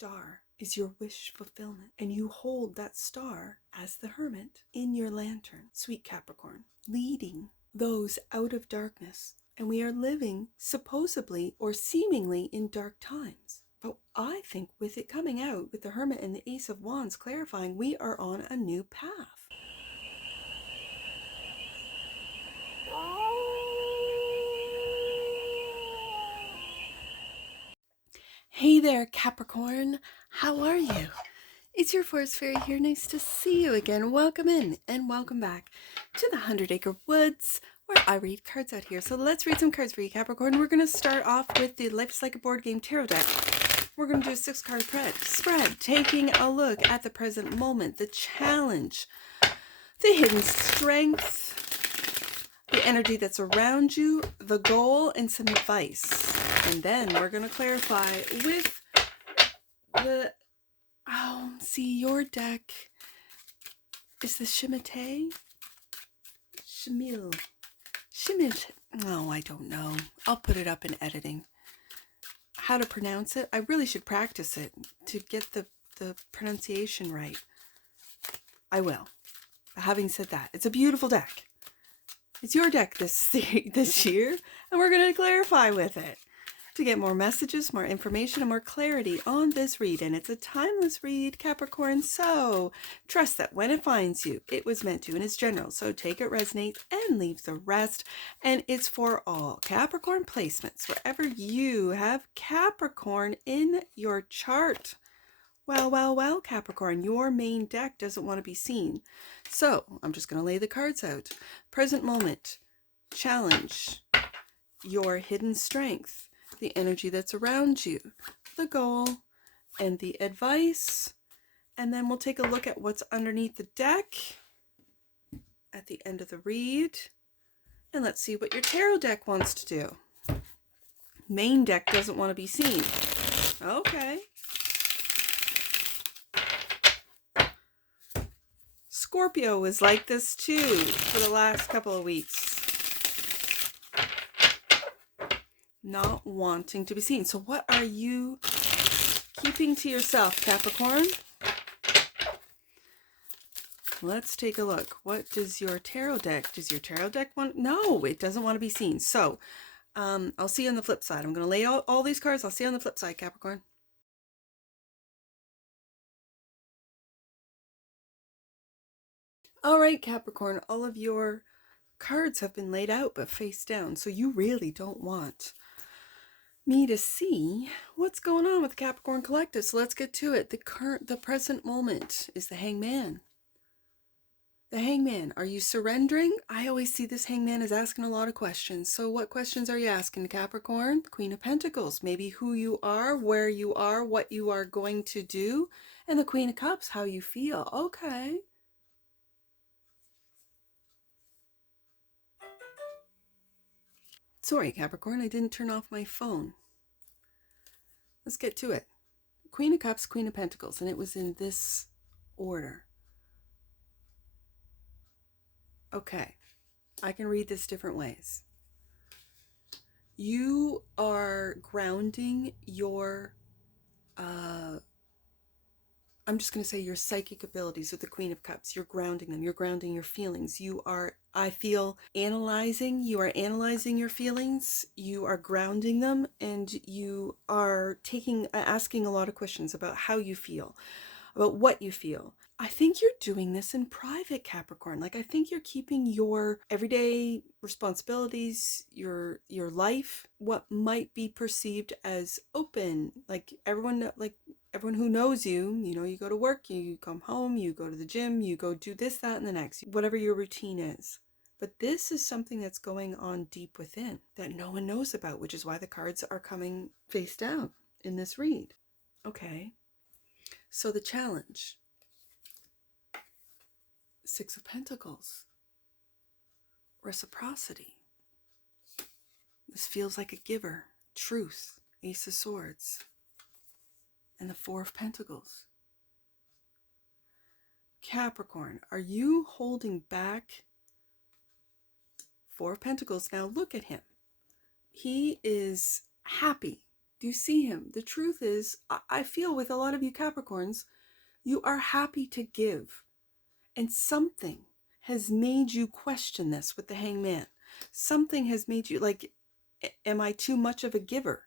star is your wish fulfillment, and you hold that star as the hermit in your lantern, sweet Capricorn, leading those out of darkness. And we are living supposedly or seemingly in dark times. But I think with it coming out, with the Hermit and the Ace of Wands clarifying, we are on a new path. Hey there, Capricorn. How are you? It's your Forest Fairy here. Nice to see you again. Welcome in and welcome back to the 100 Acre Woods, where I read cards out here. So let's read some cards for you, Capricorn. We're going to start off with the Life's Like a Board Game Tarot deck. We're going to do a 6-card spread, taking a look at the present moment, the challenge, the hidden strength, the energy that's around you, the goal, and some advice. And then we're going to clarify with the, your deck is the SHIMILTEI? SHIMILTEI. Oh, I don't know. I'll put it up in editing. How to pronounce it? I really should practice it to get the pronunciation right. I will. But having said that, it's a beautiful deck. It's your deck this year, and we're going to clarify with it to get more messages, more information, and more clarity on this read. And it's a timeless read, Capricorn, so trust that when it finds you, it was meant to, and it's general. So take it, resonate, and leave the rest. And it's for all Capricorn placements, wherever you have Capricorn in your chart. Well, Capricorn, your main deck doesn't want to be seen. So I'm just going to lay the cards out. Present moment, challenge, your hidden strength, the energy that's around you, the goal, and the advice. And then we'll take a look at what's underneath the deck at the end of the read. And let's see what your tarot deck wants to do. Main deck doesn't want to be seen. Okay. Scorpio is like this too for the last couple of weeks. Not wanting to be seen. So what are you keeping to yourself, Capricorn? Let's take a look. What does your tarot deck want? No, it doesn't want to be seen. So I'll see you on the flip side. I'm going to lay out all these cards. I'll see you on the flip side, Capricorn. All right, Capricorn, all of your cards have been laid out, but face down. So you really don't want me to see what's going on with the Capricorn Collective. So let's get to it. The present moment is the Hangman. The Hangman, are you surrendering? I always see this Hangman as asking a lot of questions. So what questions are you asking, Capricorn? Queen of Pentacles, maybe who you are, where you are, what you are going to do. And the Queen of Cups, how you feel. Okay. Sorry, Capricorn, I didn't turn off my phone. Let's get to it. Queen of Cups, Queen of Pentacles, and it was in this order. Okay, I can read this different ways. You are grounding your, I'm just going to say your psychic abilities with the Queen of Cups. You're grounding them. You're grounding your feelings. You are, I feel, analyzing. You are analyzing your feelings. You are grounding them, and you are asking a lot of questions about how you feel, about what you feel. I think you're doing this in private, Capricorn. Like, I think you're keeping your everyday responsibilities, your life, what might be perceived as open. Like everyone who knows you, you go to work, you come home, you go to the gym, you go do this, that, and the next, whatever your routine is. But this is something that's going on deep within that no one knows about, which is why the cards are coming face down in this read. Okay. So the challenge. 6 of Pentacles. Reciprocity. This feels like a giver. Truth. Ace of Swords. And the 4 of Pentacles. Capricorn, are you holding back? 4 of Pentacles. Now look at him. He is happy. Do you see him? The truth is, I feel with a lot of you Capricorns, you are happy to give. And something has made you question this with the Hangman. Something has made you like, am I too much of a giver?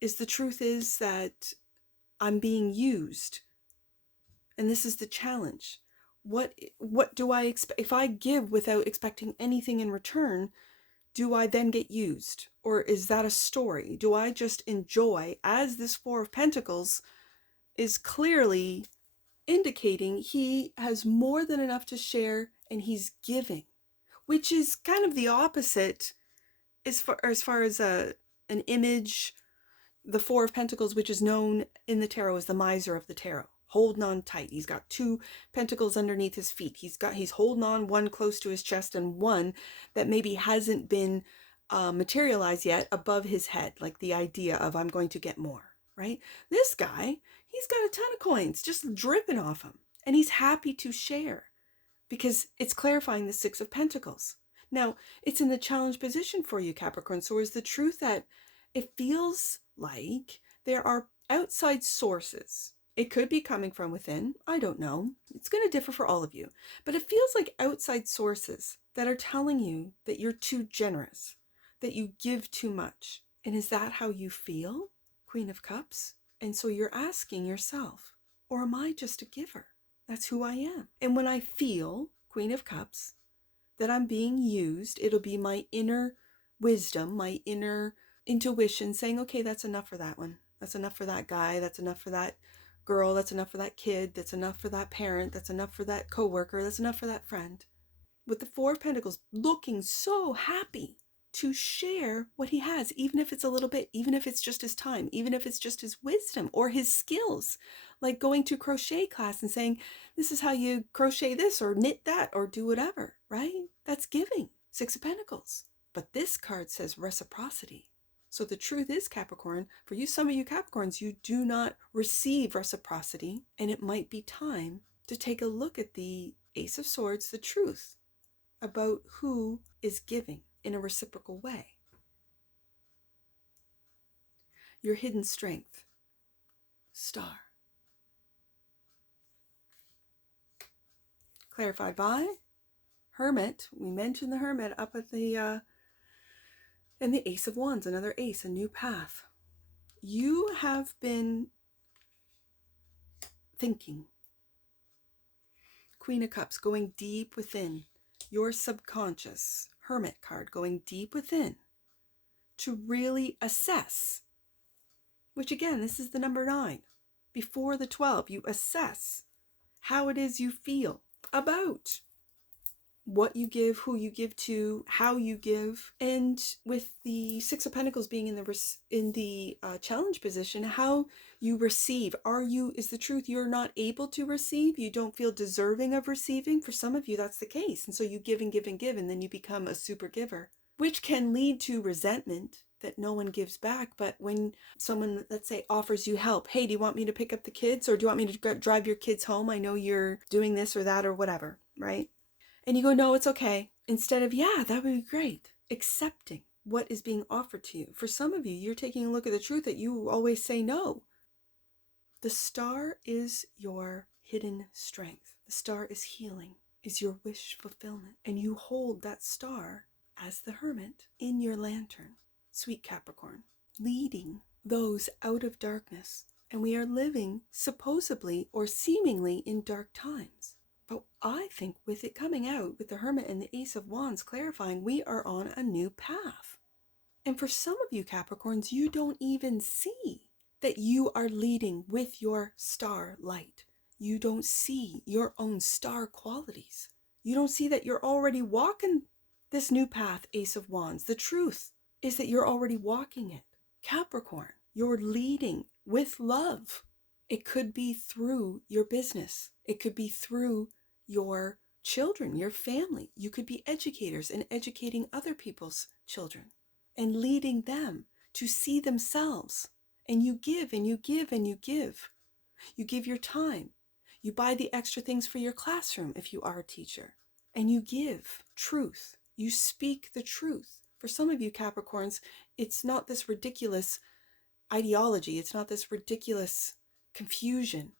The truth is that I'm being used. And this is the challenge. What do I expect? If I give without expecting anything in return, do I then get used? Or is that a story? Do I just enjoy, as this Four of Pentacles is clearly indicating he has more than enough to share and he's giving, which is kind of the opposite as far as an image. The Four of Pentacles, which is known in the tarot as the miser of the tarot, holding on tight. He's got two pentacles underneath his feet. He's holding on, one close to his chest and one that maybe hasn't been materialized yet above his head, like the idea of I'm going to get more, right? This guy, he's got a ton of coins just dripping off him, and he's happy to share because it's clarifying the Six of Pentacles. Now, it's in the challenge position for you, Capricorn. So is the truth that it feels like there are outside sources. It could be coming from within. I don't know. It's going to differ for all of you. But it feels like outside sources that are telling you that you're too generous, that you give too much. And is that how you feel, Queen of Cups? And so you're asking yourself, or am I just a giver? That's who I am. And when I feel, Queen of Cups, that I'm being used, it'll be my inner wisdom, my inner intuition saying, okay, that's enough for that one. That's enough for that guy. That's enough for that girl. That's enough for that kid. That's enough for that parent. That's enough for that coworker. That's enough for that friend. With the Four of Pentacles looking so happy to share what he has, even if it's a little bit, even if it's just his time, even if it's just his wisdom or his skills, like going to crochet class and saying, this is how you crochet this or knit that or do whatever, right? That's giving. Six of Pentacles. But this card says reciprocity. So the truth is, Capricorn, for you, some of you Capricorns, you do not receive reciprocity, and it might be time to take a look at the Ace of Swords, the truth about who is giving in a reciprocal way. Your hidden strength, Star. Clarified by Hermit. We mentioned the Hermit up at the and the Ace of Wands, another ace, a new path. You have been thinking. Queen of Cups, going deep within your subconscious. Hermit card, going deep within to really assess, which again, this is the number 9. Before the 12, you assess how it is you feel about what you give, who you give to, how you give. And with the Six of Pentacles being in the challenge position, how you receive. Is the truth you're not able to receive? You don't feel deserving of receiving? For some of you, that's the case. And so you give and give and give, and then you become a super giver, which can lead to resentment that no one gives back. But when someone, let's say, offers you help, hey, do you want me to pick up the kids, or do you want me to drive your kids home? I know you're doing this or that or whatever, right? And you go, no, it's okay. Instead of, yeah, that would be great. Accepting what is being offered to you. For some of you, you're taking a look at the truth that you always say no. The star is your hidden strength. The star is healing, is your wish fulfillment. And you hold that star as the Hermit in your lantern, sweet Capricorn, leading those out of darkness. And we are living supposedly or seemingly in dark times. But I think with it coming out, with the Hermit and the Ace of Wands clarifying, we are on a new path. And for some of you Capricorns, you don't even see that you are leading with your star light. You don't see your own star qualities. You don't see that you're already walking this new path, Ace of Wands. The truth is that you're already walking it. Capricorn, you're leading with love. It could be through your business. It could be through your children, your family. You could be educators and educating other people's children and leading them to see themselves. And you give and you give and you give. You give your time. You buy the extra things for your classroom if you are a teacher. And you give truth. You speak the truth. For some of you Capricorns, it's not this ridiculous ideology. It's not this ridiculous confusion.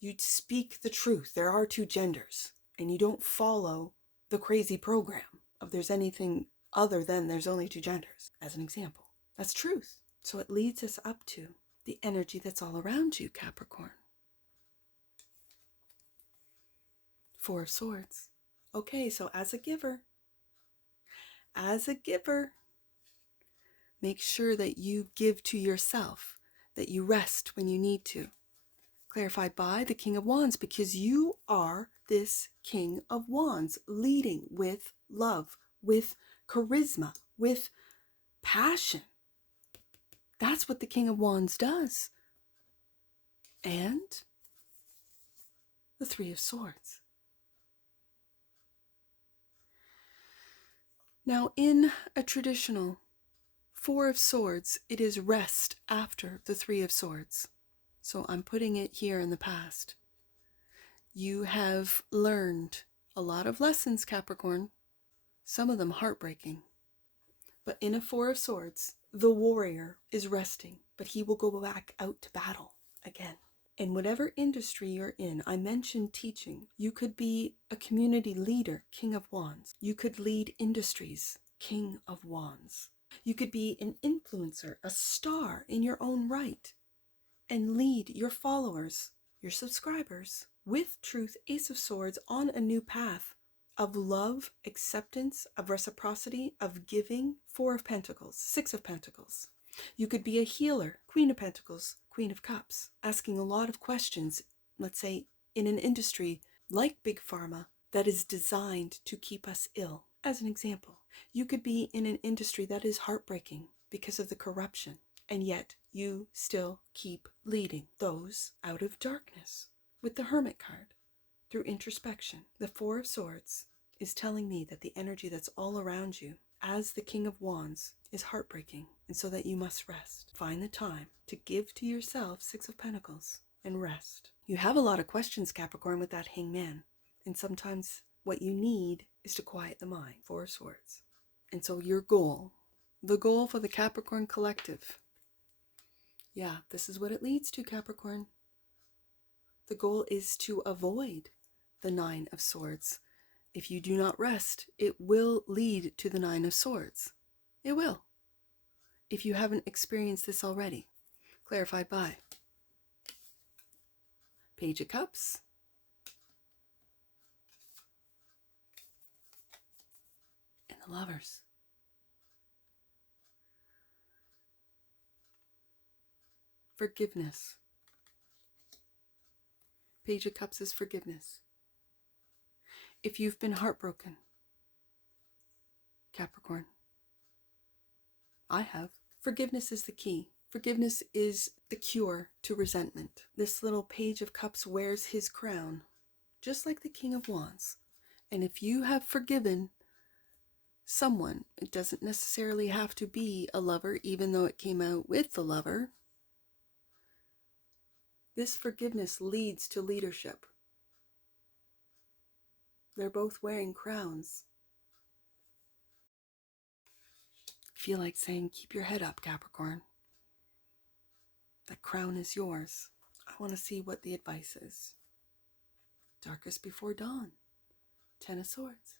You speak the truth. There are two genders, and you don't follow the crazy program of there's anything other than there's only two genders, as an example. That's truth. So it leads us up to the energy that's all around you, Capricorn. Four of Swords. Okay, so as a giver, make sure that you give to yourself, that you rest when you need to. Clarified by the King of Wands, because you are this King of Wands, leading with love, with charisma, with passion. That's what the King of Wands does. And the Three of Swords. Now, in a traditional Four of Swords, it is rest after the Three of Swords. So I'm putting it here in the past. You have learned a lot of lessons, Capricorn, some of them heartbreaking. But in a Four of Swords, the warrior is resting, but he will go back out to battle again. In whatever industry you're in, I mentioned teaching. You could be a community leader, King of Wands. You could lead industries, King of Wands. You could be an influencer, a star in your own right, and lead your followers, your subscribers, with truth, Ace of Swords, on a new path of love, acceptance, of reciprocity, of giving. Four of Pentacles, Six of Pentacles. You could be a healer, Queen of Pentacles, Queen of Cups, asking a lot of questions, let's say in an industry like Big Pharma that is designed to keep us ill, as an example. You could be in an industry that is heartbreaking because of the corruption, and yet you still keep leading those out of darkness with the Hermit card through introspection. The Four of Swords is telling me that the energy that's all around you as the King of Wands is heartbreaking, and so that you must rest. Find the time to give to yourself, Six of Pentacles, and rest. You have a lot of questions, Capricorn, with that Hangman, and sometimes what you need is to quiet the mind. Four of Swords. And so your goal, the goal for the Capricorn collective, yeah, this is what it leads to, Capricorn. The goal is to avoid the Nine of Swords. If you do not rest, it will lead to the Nine of Swords. It will. If you haven't experienced this already. Clarified by Page of Cups, and the Lovers. Forgiveness. Page of Cups is forgiveness. If you've been heartbroken, Capricorn, I have. Forgiveness is the key. Forgiveness is the cure to resentment. This little Page of Cups wears his crown, just like the King of Wands. And if you have forgiven someone, it doesn't necessarily have to be a lover, even though it came out with the lover. This forgiveness leads to leadership. They're both wearing crowns. I feel like saying, keep your head up, Capricorn. That crown is yours. I want to see what the advice is. Darkest before dawn. Ten of Swords.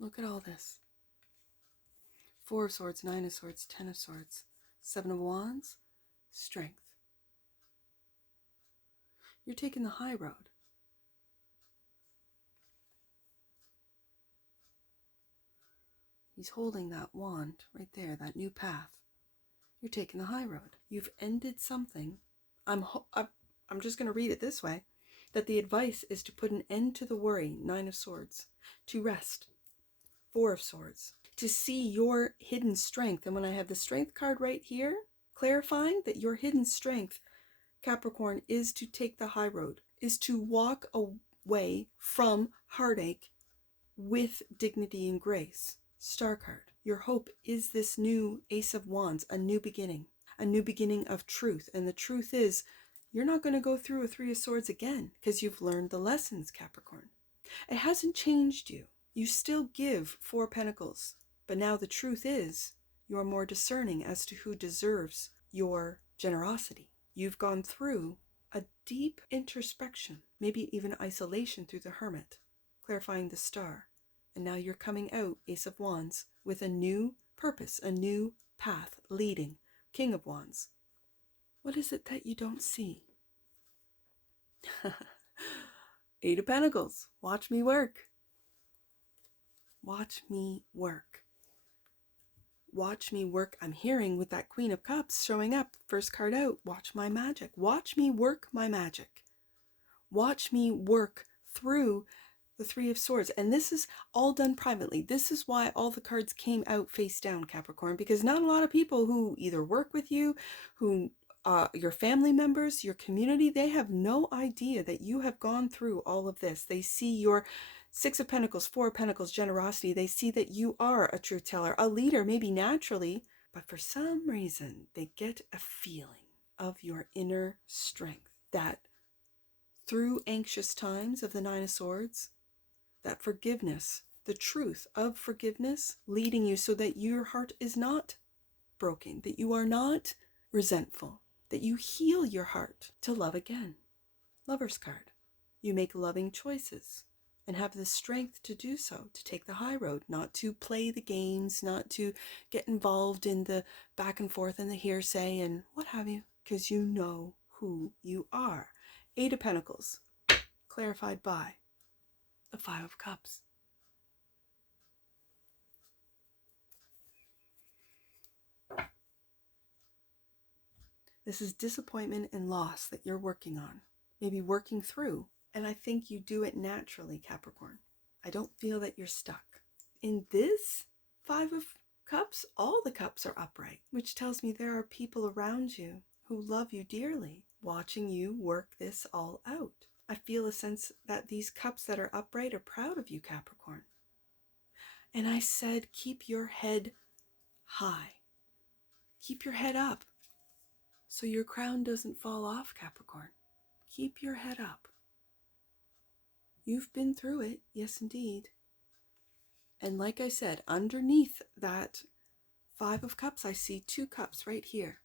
Look at all this. Four of Swords, Nine of Swords, Ten of Swords. Seven of Wands. Strength. You're taking the high road. He's holding that wand right there, that new path. You're taking the high road. You've ended something. I'm just going to read it this way. That the advice is to put an end to the worry, Nine of Swords. To rest, Four of Swords. To see your hidden strength. And when I have the Strength card right here, clarifying that your hidden strength, Capricorn, is to take the high road. Is to walk away from heartache with dignity and grace. Star card. Your hope is this new Ace of Wands, a new beginning of truth. And the truth is, you're not going to go through a Three of Swords again because you've learned the lessons, Capricorn. It hasn't changed you. You still give Four Pentacles, but now the truth is, you're more discerning as to who deserves your generosity. You've gone through a deep introspection, maybe even isolation through the Hermit, clarifying the Star. And now you're coming out, Ace of Wands, with a new purpose, a new path leading, King of Wands. What is it that you don't see? Eight of Pentacles. Watch me work. Watch me work. Watch me work. I'm hearing with that Queen of Cups showing up, first card out. Watch my magic. Watch me work my magic. Watch me work through the Three of Swords. And this is all done privately. This is why all the cards came out face down, Capricorn, because not a lot of people who either work with you, who your family members, your community, they have no idea that you have gone through all of this. They see your Six of Pentacles, Four of Pentacles, generosity. They see that you are a truth teller, a leader, maybe naturally, but for some reason, they get a feeling of your inner strength, that through anxious times of the Nine of Swords, that forgiveness, the truth of forgiveness, leading you so that your heart is not broken, that you are not resentful, that you heal your heart to love again. Lover's card. You make loving choices and have the strength to do so, to take the high road, not to play the games, not to get involved in the back and forth and the hearsay and what have you, because you know who you are. Eight of Pentacles, clarified by the Five of Cups. This is disappointment and loss that you're working on, maybe working through. And I think you do it naturally, Capricorn. I don't feel that you're stuck. In this Five of Cups, all the cups are upright, which tells me there are people around you who love you dearly, watching you work this all out. I feel a sense that these cups that are upright are proud of you, Capricorn. And I said, keep your head high. Keep your head up so your crown doesn't fall off, Capricorn. Keep your head up. You've been through it, yes indeed. And like I said, underneath that Five of Cups, I see two cups right here.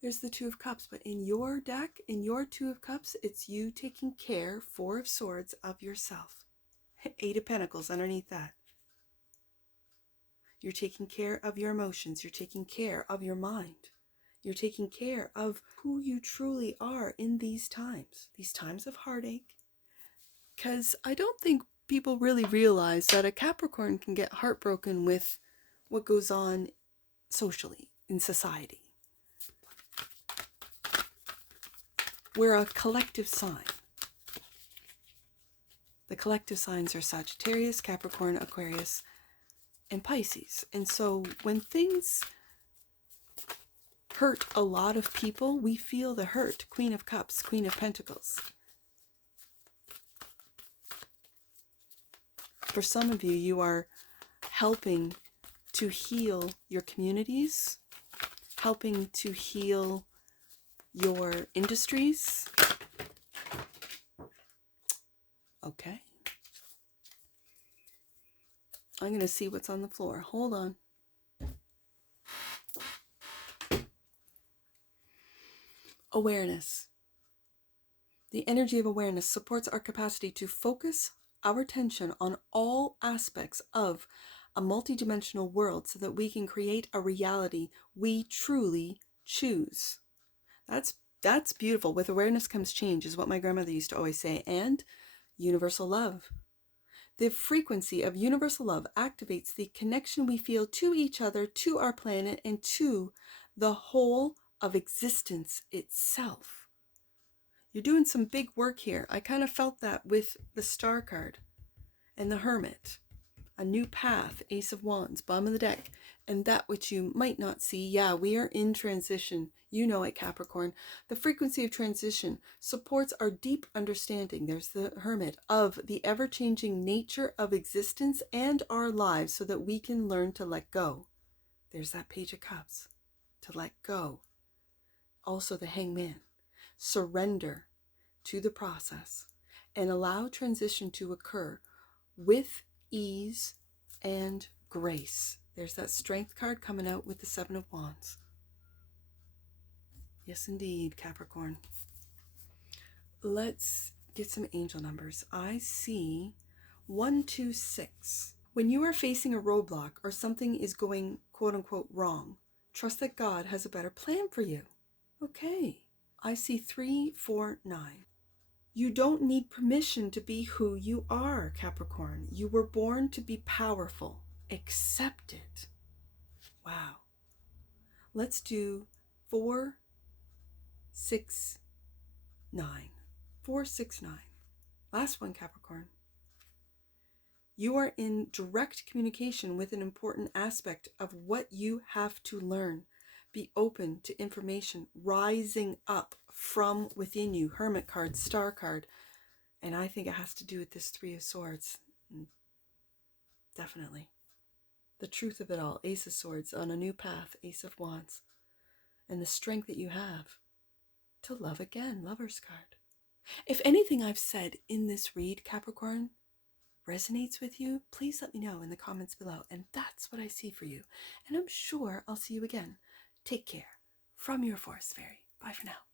There's the Two of Cups, but in your deck, in your Two of Cups, it's you taking care, Four of Swords, of yourself. Eight of Pentacles underneath that. You're taking care of your emotions. You're taking care of your mind. You're taking care of who you truly are in these times of heartache. Because I don't think people really realize that a Capricorn can get heartbroken with what goes on socially in society. We're a collective sign. The collective signs are Sagittarius, Capricorn, Aquarius, and Pisces. And so when things hurt a lot of people, we feel the hurt. Queen of Cups, Queen of Pentacles. For some of you, you are helping to heal your communities, helping to heal your industries. Okay. I'm going to see what's on the floor. Hold on. Awareness. The energy of awareness supports our capacity to focus our attention on all aspects of a multidimensional world so that we can create a reality we truly choose. That's beautiful. With awareness comes change, is what my grandmother used to always say, and universal love. The frequency of universal love activates the connection we feel to each other, to our planet, and to the whole of existence itself. You're doing some big work here. I kind of felt that with the Star card and the Hermit. A new path, Ace of Wands, bottom of the deck. And that which you might not see. Yeah, we are in transition. You know it, Capricorn. The frequency of transition supports our deep understanding, there's the Hermit, of the ever-changing nature of existence and our lives so that we can learn to let go. There's that Page of Cups. To let go. Also the Hangman. Surrender to the process and allow transition to occur with ease and grace. There's that Strength card coming out with the Seven of Wands. Yes, indeed, Capricorn. Let's get some angel numbers. I see 126. When you are facing a roadblock or something is going quote unquote wrong, trust that God has a better plan for you. Okay. I see 349. You don't need permission to be who you are, Capricorn. You were born to be powerful. Accept it. Wow. Let's do 469. 469. Last one, Capricorn. You are in direct communication with an important aspect of what you have to learn. Be open to information rising up from within you. Hermit card, star card. And I think it has to do with this Three of Swords. Definitely. The truth of it all. Ace of Swords on a new path. Ace of Wands. And the strength that you have to love again. Lover's card. If anything I've said in this read, Capricorn, resonates with you, please let me know in the comments below. And that's what I see for you. And I'm sure I'll see you again. Take care. From your Forest Fairy. Bye for now.